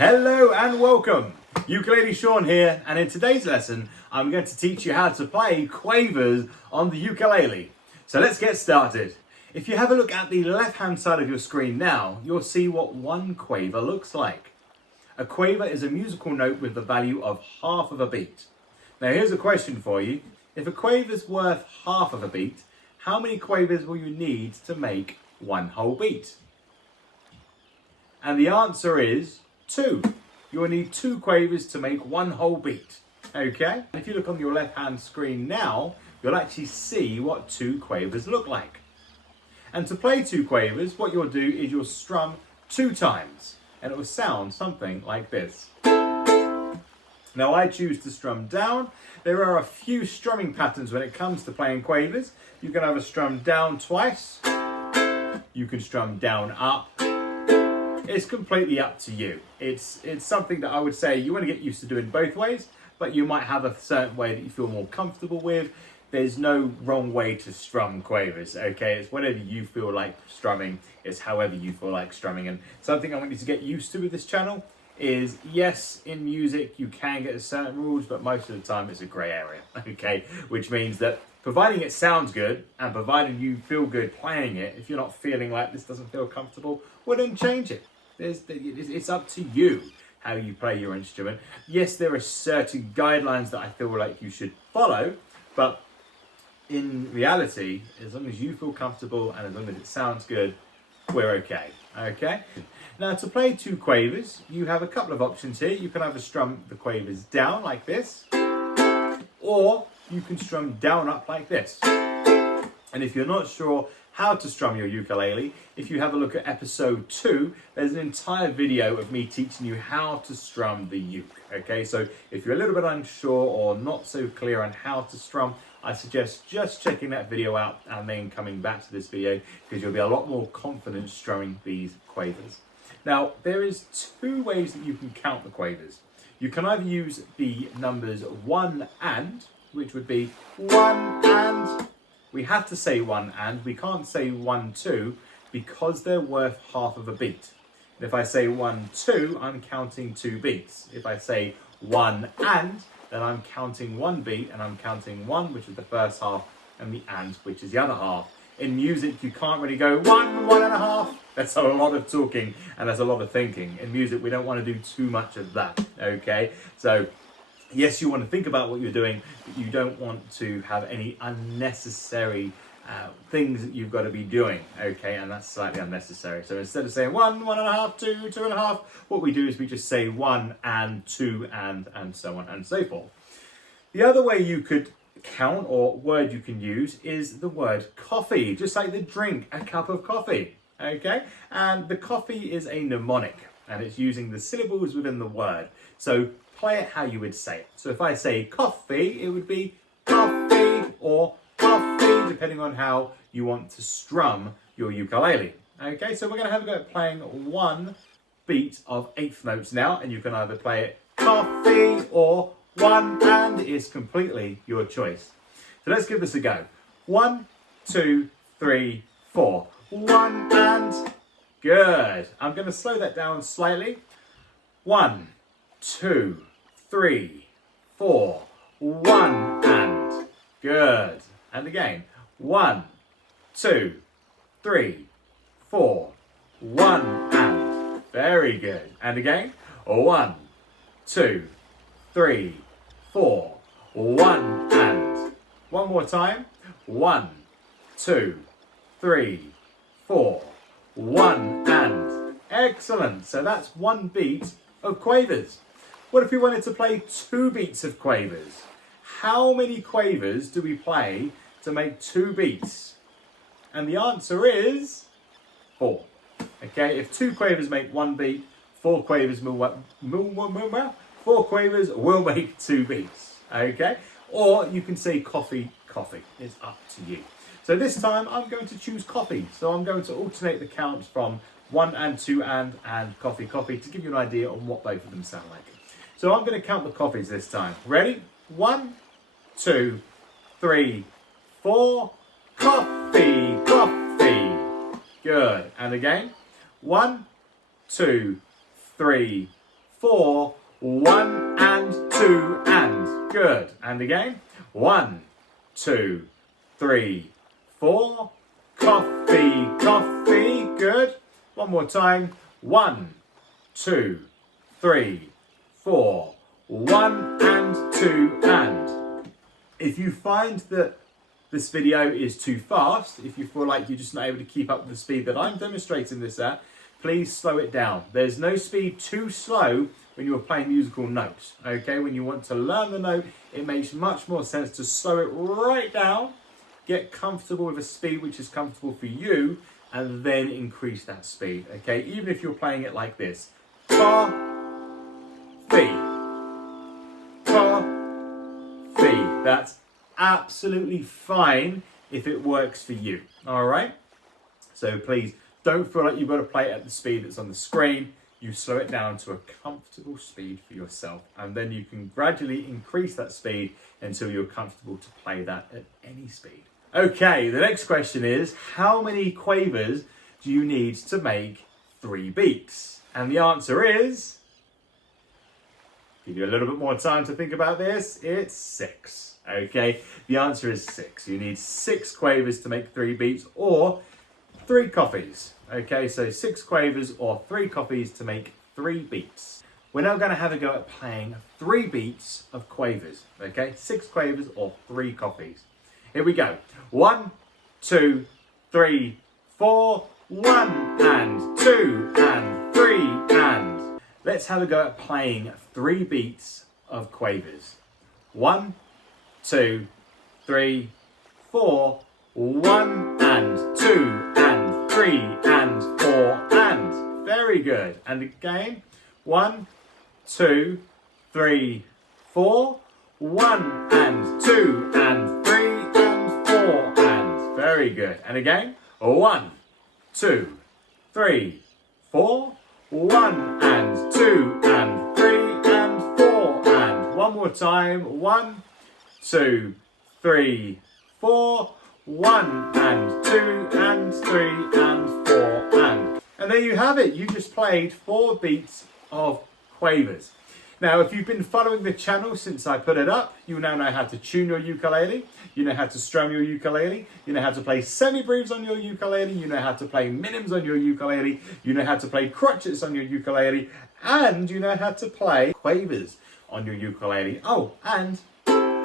Hello and welcome. Ukulele Sean here, and in today's lesson I'm going to teach you how to play quavers on the ukulele. So let's get started. If you have a look at the left hand side of your screen now, you'll see what one quaver looks like. A quaver is a musical note with the value of half of a beat. Now here's a question for you. If a quaver's worth half of a beat, how many quavers will you need to make one whole beat? And the answer is 2. You will need 2 quavers to make one whole beat. Okay? If you look on your left hand screen now, you'll actually see what 2 quavers look like. And to play 2 quavers, what you'll do is you'll strum 2 times, and it will sound something like this. Now I choose to strum down. There are a few strumming patterns when it comes to playing quavers. You can either strum down twice, you can strum down up. It's completely up to you. It's something that I would say you want to get used to doing both ways, but you might have a certain way that you feel more comfortable with. There's no wrong way to strum quavers, okay? It's whatever you feel like strumming. It's however you feel like strumming. And something I want you to get used to with this channel is, yes, in music you can get certain rules, but most of the time it's a grey area, okay? Which means that providing it sounds good and providing you feel good playing it, if you're not feeling like this doesn't feel comfortable, well then change it. It's up to you how you play your instrument. Yes, there are certain guidelines that I feel like you should follow, but in reality, as long as you feel comfortable and as long as it sounds good, we're okay. Okay? Now to play 2 quavers, you have a couple of options here. You can either strum the quavers down like this, or you can strum down up like this. And if you're not sure how to strum your ukulele, if you have a look at episode 2, there's an entire video of me teaching you how to strum the uke. Okay, so if you're a little bit unsure or not so clear on how to strum, I suggest just checking that video out and then coming back to this video, because you'll be a lot more confident strumming these quavers. Now, there is 2 ways that you can count the quavers. You can either use the numbers 1 and, which would be 1 and. We have to say 1 and, we can't say 1, 2, because they're worth half of a beat. And if I say 1, 2, I'm counting 2 beats. If I say 1 and, then I'm counting 1 beat, and I'm counting 1, which is the first half, and the and, which is the other half. In music, you can't really go 1, 1 and a half. That's a lot of talking, and that's a lot of thinking. In music, we don't want to do too much of that, okay? So, yes, you want to think about what you're doing, but you don't want to have any unnecessary things that you've got to be doing, okay? And that's slightly unnecessary. So instead of saying 1, 1 and a half, 2, 2 and a half, what we do is we just say 1 and 2 and so on and so forth. The other way you could count, or word you can use, is the word coffee, just like the drink, a cup of coffee, okay? And the coffee is a mnemonic, and it's using the syllables within the word. So play it how you would say it. So if I say coffee, it would be coffee or coffee, depending on how you want to strum your ukulele. Okay, so we're going to have a go at playing 1 beat of 8th notes now, and you can either play it coffee or 1 and. It's completely your choice. So let's give this a go. 1, 2, 3, 4. 1 and. Good. I'm going to slow that down slightly. 1, 2, 3, 4. 1 and. Good. And again. 1, 2, 3, 4. 1 and. Very good. And again. 1, 2, 3, 4. 1 and. One more time. 1, 2, 3, 4. 1 and. Excellent. So that's 1 beat of quavers. What if we wanted to play 2 beats of quavers? How many quavers do we play to make 2 beats? And the answer is 4. Okay, if 2 quavers make 1 beat, 4 quavers will make 2 beats. Okay, or you can say coffee, coffee. It's up to you. So this time I'm going to choose coffee. So I'm going to alternate the counts from 1 and 2 and coffee, coffee, to give you an idea on what both of them sound like. So I'm going to count the coffees this time. Ready? 1, 2, 3, 4. Coffee, coffee. Good. And again. 1, 2, 3, 4, 1 and 2 and. Good. And again. 1, 2, 3, 4. Coffee, coffee. Good. One more time. 1, 2, 3, 4. 1 and 2 and. If you find that this video is too fast, if you feel like you're just not able to keep up with the speed that I'm demonstrating this at, please slow it down. There's no speed too slow when you're playing musical notes. Okay, when you want to learn the note, it makes much more sense to slow it right down, get comfortable with a speed which is comfortable for you, and then increase that speed. Okay, even if you're playing it like this. Fa, fi, fa, fi. That's absolutely fine if it works for you. All right, so please don't feel like you've got to play it at the speed that's on the screen. You slow it down to a comfortable speed for yourself, and then you can gradually increase that speed until you're comfortable to play that at any speed. Okay, the next question is, how many quavers do you need to make 3 beats? And the answer is, give you a little bit more time to think about this, it's 6. Okay, the answer is 6. You need 6 quavers to make 3 beats, or 3 coffees. Okay, so 6 quavers or 3 coffees to make 3 beats. We're now going to have a go at playing 3 beats of quavers. Okay, 6 quavers or 3 coffees. Here we go. 1, 2, 3, 4. 1 and 2 and 3 and. Let's have a go at playing 3 beats of quavers. 1, 2, 3, 4. 1 and 2 and 3 and 4 and. Very good. And again. 1, 2, 3, 4. 1 and 2 and 3 and 4 and. Very good. And again. 1, 2, 3, 4. 1 and 2 and 3 and 4 and. One more time. 1, 2, 3, 4. 1 and 2 and 3 and 4 and. And there you have it. You just played 4 beats of quavers. Now, if you've been following the channel since I put it up, you now know how to tune your ukulele, you know how to strum your ukulele, you know how to play semi-breves on your ukulele, you know how to play minims on your ukulele, you know how to play crotchets on your ukulele, and you know how to play quavers on your ukulele. Oh, and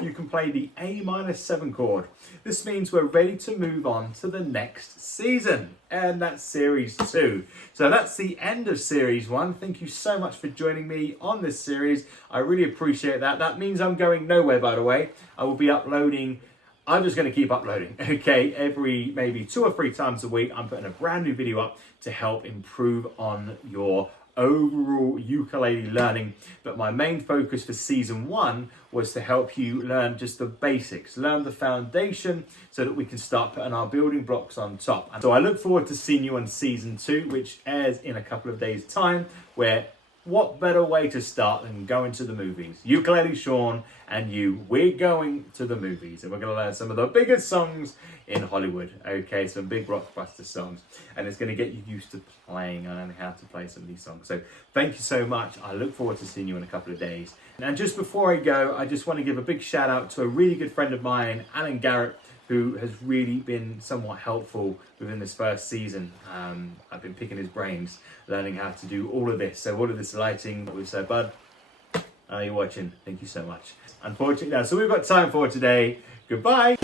you can play the A-7 chord. This means we're ready to move on to the next season, and that's series 2. So that's the end of series 1. Thank you so much for joining me on this series. I really appreciate that. That means I'm going nowhere, by the way. I will be uploading. I'm just going to keep uploading, okay? Every maybe 2 or 3 times a week, I'm putting a brand new video up to help improve on your overall ukulele learning. But my main focus for season 1 was to help you learn just the basics, learn the foundation, so that we can start putting our building blocks on top. And so I look forward to seeing you on season 2, which airs in a couple of days' time, where what better way to start than going to the movies? Ukulele Sean and you, we're going to the movies, and we're going to learn some of the biggest songs in Hollywood. Okay, some big blockbuster songs, and it's going to get you used to playing and learning how to play some of these songs. So thank you so much. I look forward to seeing you in a couple of days. And just before I go, I just want to give a big shout out to a really good friend of mine, Alan Garrett, who has really been somewhat helpful within this first season. I've been picking his brains, learning how to do all of this. So all of this lighting, so bud, are you watching? Thank you so much. Unfortunately, that's all we've got time for today. Goodbye.